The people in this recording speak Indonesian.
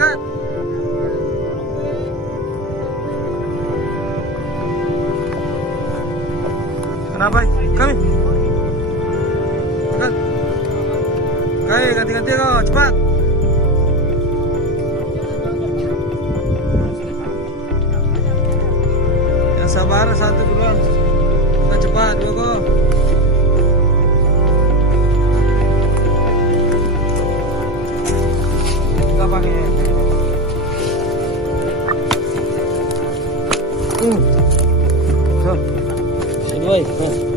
berangkat. Kenapa? Kami. Berangkat. Oke, ganti-ganti kau, cepat. Yang sabar, satu duluan. Kita cepat, yuk kau. Kita pakai. So. Sini, boy.